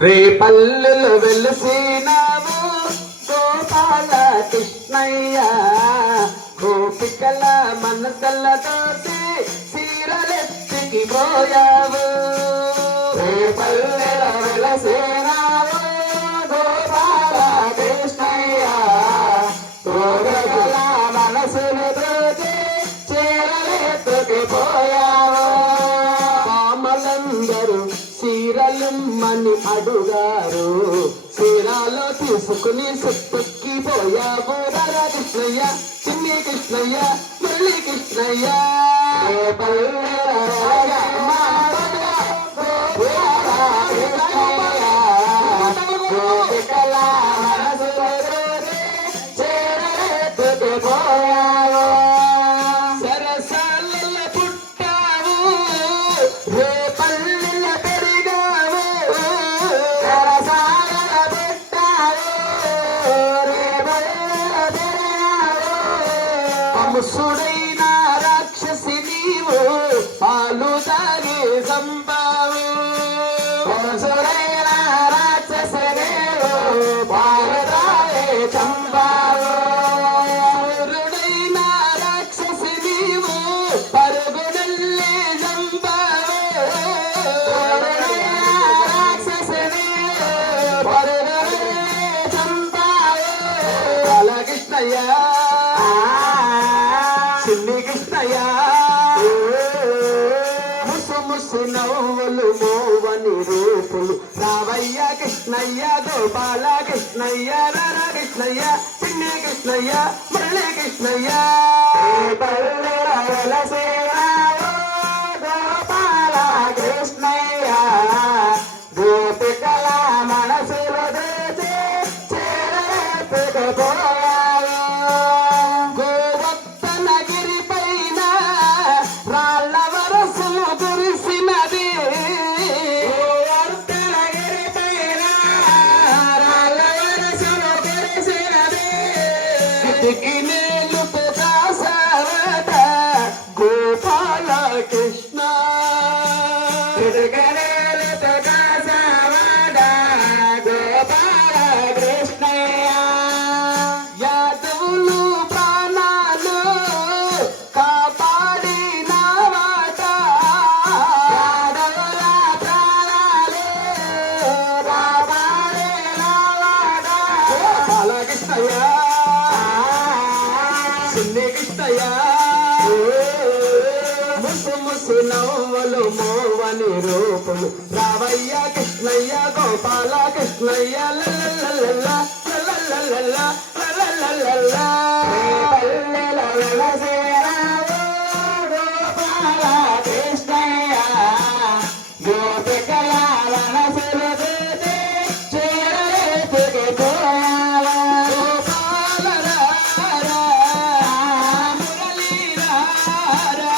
రేపల్లెలు వెలిసినావు గోపాల కృష్ణయ్య గోపికల మనసలతోటి సీరలెత్తికి పోయావు రేపల్లెల వెలిసినావు గోపాల కృష్ణయ్య గోపికల మనసులతోటి చీరలెత్తికి పోయావు పామలందరూ చీరలిమ్మని అడుగారు చీరాలో తీసుకుని సుట్టుకి పోయావు రారా కృష్ణయ్య చిన్ని కృష్ణయ్య మురళి కృష్ణయ్య సరసాల పుట్టావు రేపల్లెల పెరిగావు సరసాల పుట్టావు రేపల్లెల పెరిగావు అంశుడైన రాక్షసి నీవు పాలు తాగి సంబావు అంశుడైన రాక్షసి నీవు పాలు తాగి చంబావు రుడైన రాక్షసి నీవు పరుగుడల్లే చంబావు రాక్షసి నీవు పరుగుడల్లే చంబావు బాలకృష్ణయ్య చిన్ని కృష్ణయ్య ముసు ముసు నవ్వులు మోవని రూపులు రావయ్య కృష్ణయ్య గోపాల కృష్ణయ్య రారా కృష్ణయ్య చిన్ని కృష్ణయ్య మురళి కృష్ణయ్య గోపాల కృష్ణయ్య గోపికల మనసులు చేరపోయారు గోవర్ధనగిరి పైన రాళ్ళ వరసలు కురిసినది గోవర్ధనగిరి పైన రాళ్ళ వరసలు కురిసినది స్థితికి నేలు ప్రకాశవత గోపాల కృష్ణ స్థితికి నేలు ప్రకాశవత గోపాల కృష్ణయ్య యాదవులు ప్రాణాలు కాపాడినవాట యాదవుల ప్రాణాలు కాపాడినవాట బాలకృష్ణయ్య చిన్ని కృష్ణయ్య ముసు ముసు నవ్వులు మోవని రూపులు రావయ్య కృష్ణయ్య గోపాల కృష్ణయ్య లల్లల్లల్ల లల్లల్లల్ల లల్లల్లల్ల పల్లెల వెలసేరావు గోపాల కృష్ణయ్య గోపికల మనసులు చూసి చేరలేపుకి పోయావా గోపాల రారా మురళి రారా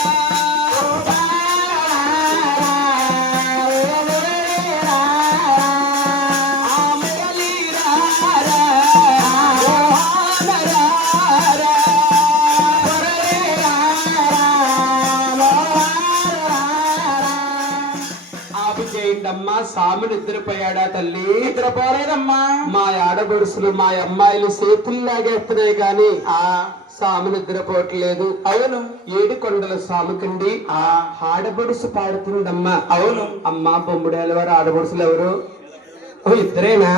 అమ్మా సామి నిద్రపోయాడా తల్లి నిద్రపోలేదమ్మా మా ఆడబడుసులు మా అమ్మాయిలు చేతుల్లాగేస్తున్నాయి గాని సామి నిద్రపోవట్లేదు అవును ఏడు కొండల సాముకండి ఆడబడుసు పాడుతుందమ్మా అవును అమ్మా బొమ్ముడేల వారు ఆడబడుసులు ఎవరు ఓ ఇద్దరేనా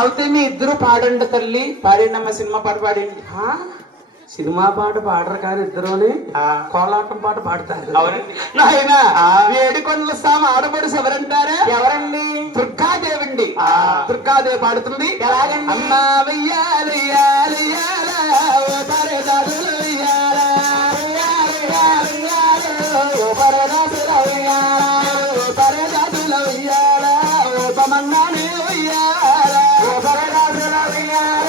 అయితే మీ ఇద్దరు పాడండి తల్లి పాడిండమ్మా సినిమా పాట పాడింది సినిమా పాట పాడరు కానీ ఇద్దరుని కోలాటం పాట పాడతారు అవునండి నాయన ఏడుకొండల స్వామి ఆడబడుసు ఎవరంటారా ఎవరండి దుర్గాదేవండి దుర్గాదేవి పాడుతుంది ఎలాగండి అమ్మా వెయ్యాలి వెయ్యాలి వెయ్యాల, ఓ పరదాసులు వెయ్యాల, వెయ్యాలి వెయ్యాలి వెయ్యాల, ఓ పరదాసులు వెయ్యాల, ఓ పరదాసులు వెయ్యాల, ఓ పమన్నానే వెయ్యాల, ఓ పరదాసులు వెయ్యాల,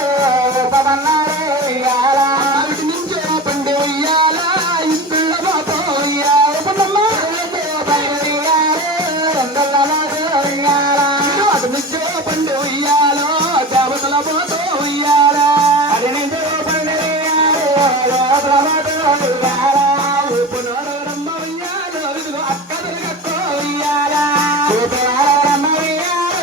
ఓ పమన్నానే వెయ్యాల, అటు నుంచే పండు వెయ్యాల, ఇందులో మాతో వెయ్యాల, పొన్నమ్మ పండు వెయ్యాల, రంగల్ల మాతో వెయ్యాల, అటు నుంచే పండు వెయ్యాల, దేవతల మాతో వెయ్యాల, అటు నుంచే పండు వెయ్యాల, దేవతల మాతో వెయ్యాల, పునరమ్మ వెయ్యాల, ఇదిగో అక్కదలు కక్కో వెయ్యాల, పునరమ్మ వెయ్యాల,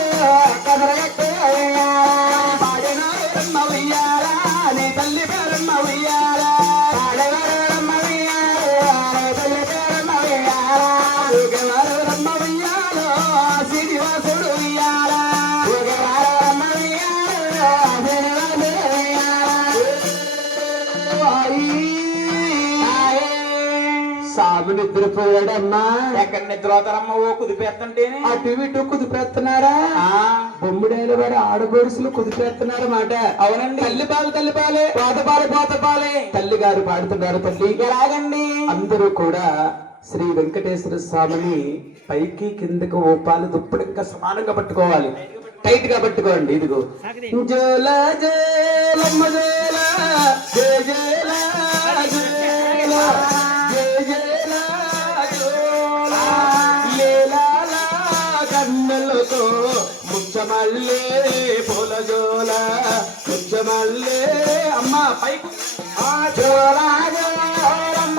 నిద్రపోయాడమ్మా. ఎక్కడ నిద్రపోతారమ్మా ఓ కుదిపేస్తుంటేనే అటు ఇటు కుదిపేస్తున్నారా? బొమ్మిడేల వారి ఆడబొడుసులు కుదిపేస్తున్నారన్నమాట. అవునండి. తల్లి పాలే పోత పాలే తల్లి గారు పాడుతున్నారు. తల్లి ఎలాగండి? అందరూ కూడా శ్రీ వెంకటేశ్వర స్వామిని పైకి కిందకి ఓపాలు దుప్పుడు ఇంకా సమానంగా పట్టుకోవాలి. టైట్ గా పట్టుకోండి. ఇదిగో జోల జోలమ్మ జోల జయ జయల జోల జయ జయల జోల ఏలాల కన్నులతో ముచ్చమల్లే పూల జోల ముచ్చమల్లే అమ్మ పైకి జోల జోలమ్మ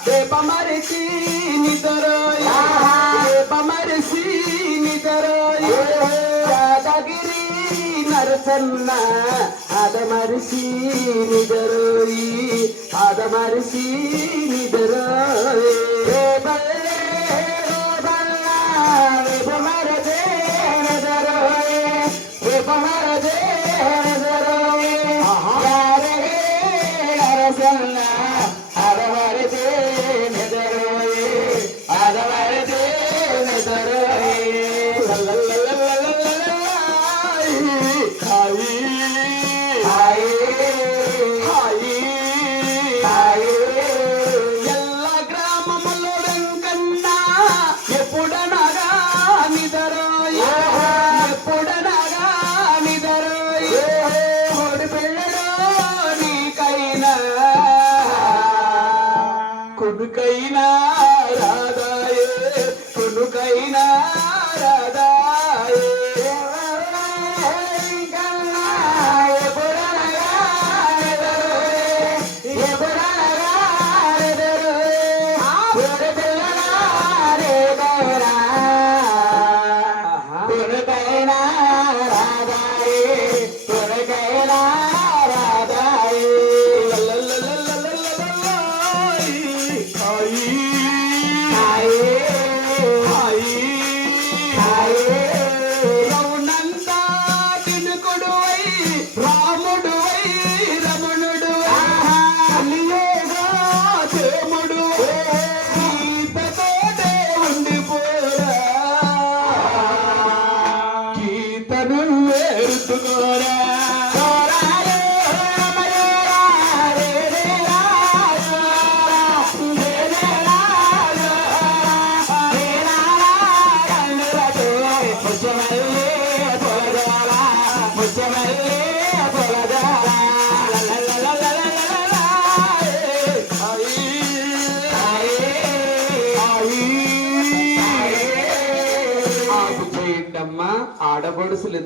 మరిసి నిదరోయి యాదగిరి నరసన్న అదమరిసి నిదరోయి అదమరిసి నిదరోయి ఎల్ల గ్రామములో వెంకన్న ఎప్పుడనగా నిదరోయి ఎప్పుడనగా నిదరోయి కోడి పిల్లడో నీకైనా కొనుకైనా రాదాయే కొనుకైనా రాదాయే ఆడబడుసులు